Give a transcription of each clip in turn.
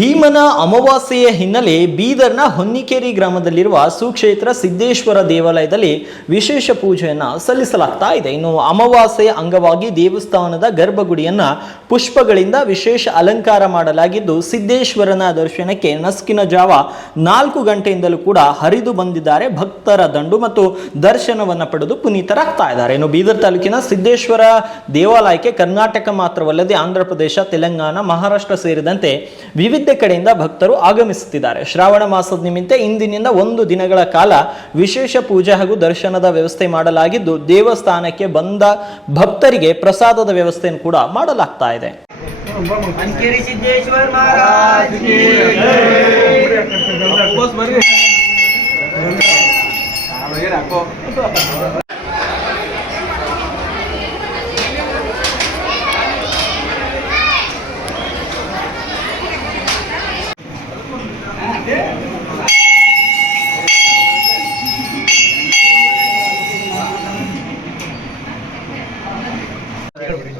ಭೀಮನ ಅಮಾವಾಸ್ಯೆಯ ಹಿನ್ನೆಲೆ ಬೀದರ್ನ ಹೊನ್ನಿಕೇರಿ ಗ್ರಾಮದಲ್ಲಿರುವ ಸುಕ್ಷೇತ್ರ ಸಿದ್ದೇಶ್ವರ ದೇವಾಲಯದಲ್ಲಿ ವಿಶೇಷ ಪೂಜೆಯನ್ನು ಸಲ್ಲಿಸಲಾಗ್ತಾ ಇದೆ. ಇನ್ನು ಅಮಾವಾಸ್ಯೆಯ ಅಂಗವಾಗಿ ದೇವಸ್ಥಾನದ ಗರ್ಭಗುಡಿಯನ್ನ ಪುಷ್ಪಗಳಿಂದ ವಿಶೇಷ ಅಲಂಕಾರ ಮಾಡಲಾಗಿದ್ದು, ಸಿದ್ದೇಶ್ವರನ ದರ್ಶನಕ್ಕೆ ನಸ್ಕಿನ ಜಾವ ನಾಲ್ಕು ಗಂಟೆಯಿಂದಲೂ ಕೂಡ ಹರಿದು ಬಂದಿದ್ದಾರೆ ಭಕ್ತರ ದಂಡು ಮತ್ತು ದರ್ಶನವನ್ನು ಪಡೆದು ಪುನೀತರಾಗ್ತಾ ಇದ್ದಾರೆ. ಇನ್ನು ಬೀದರ್ ತಾಲೂಕಿನ ಸಿದ್ದೇಶ್ವರ ದೇವಾಲಯಕ್ಕೆ ಕರ್ನಾಟಕ ಮಾತ್ರವಲ್ಲದೆ ಆಂಧ್ರಪ್ರದೇಶ ತೆಲಂಗಾಣ, ಮಹಾರಾಷ್ಟ್ರ ಸೇರಿದಂತೆ ವಿವಿಧ ಕಡೆಯಿಂದ ಭಕ್ತರು ಆಗಮಿಸುತ್ತಿದ್ದಾರೆ ಶ್ರಾವಣ ಮಾಸದ ನಿಮಿತ್ತ ಇಂದಿನಿಂದ ಒಂದು ದಿನಗಳ ಕಾಲ ವಿಶೇಷ ಪೂಜೆ ಹಾಗೂ ದರ್ಶನದ ವ್ಯವಸ್ಥೆ ಮಾಡಲಾಗಿದ್ದು ದೇವಸ್ಥಾನಕ್ಕೆ ಬಂದ ಭಕ್ತರಿಗೆ ಪ್ರಸಾದದ ವ್ಯವಸ್ಥೆಯನ್ನು ಕೂಡ ಮಾಡಲಾಗ್ತಾ ಇದೆ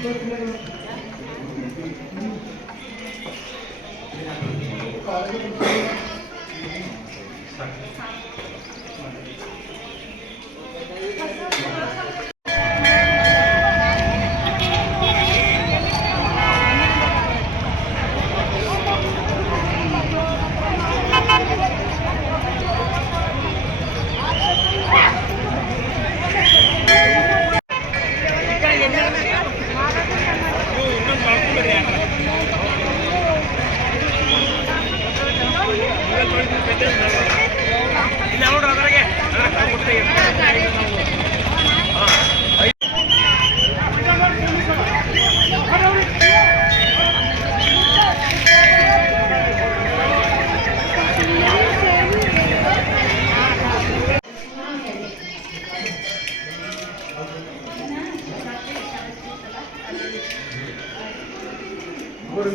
Thank you. Por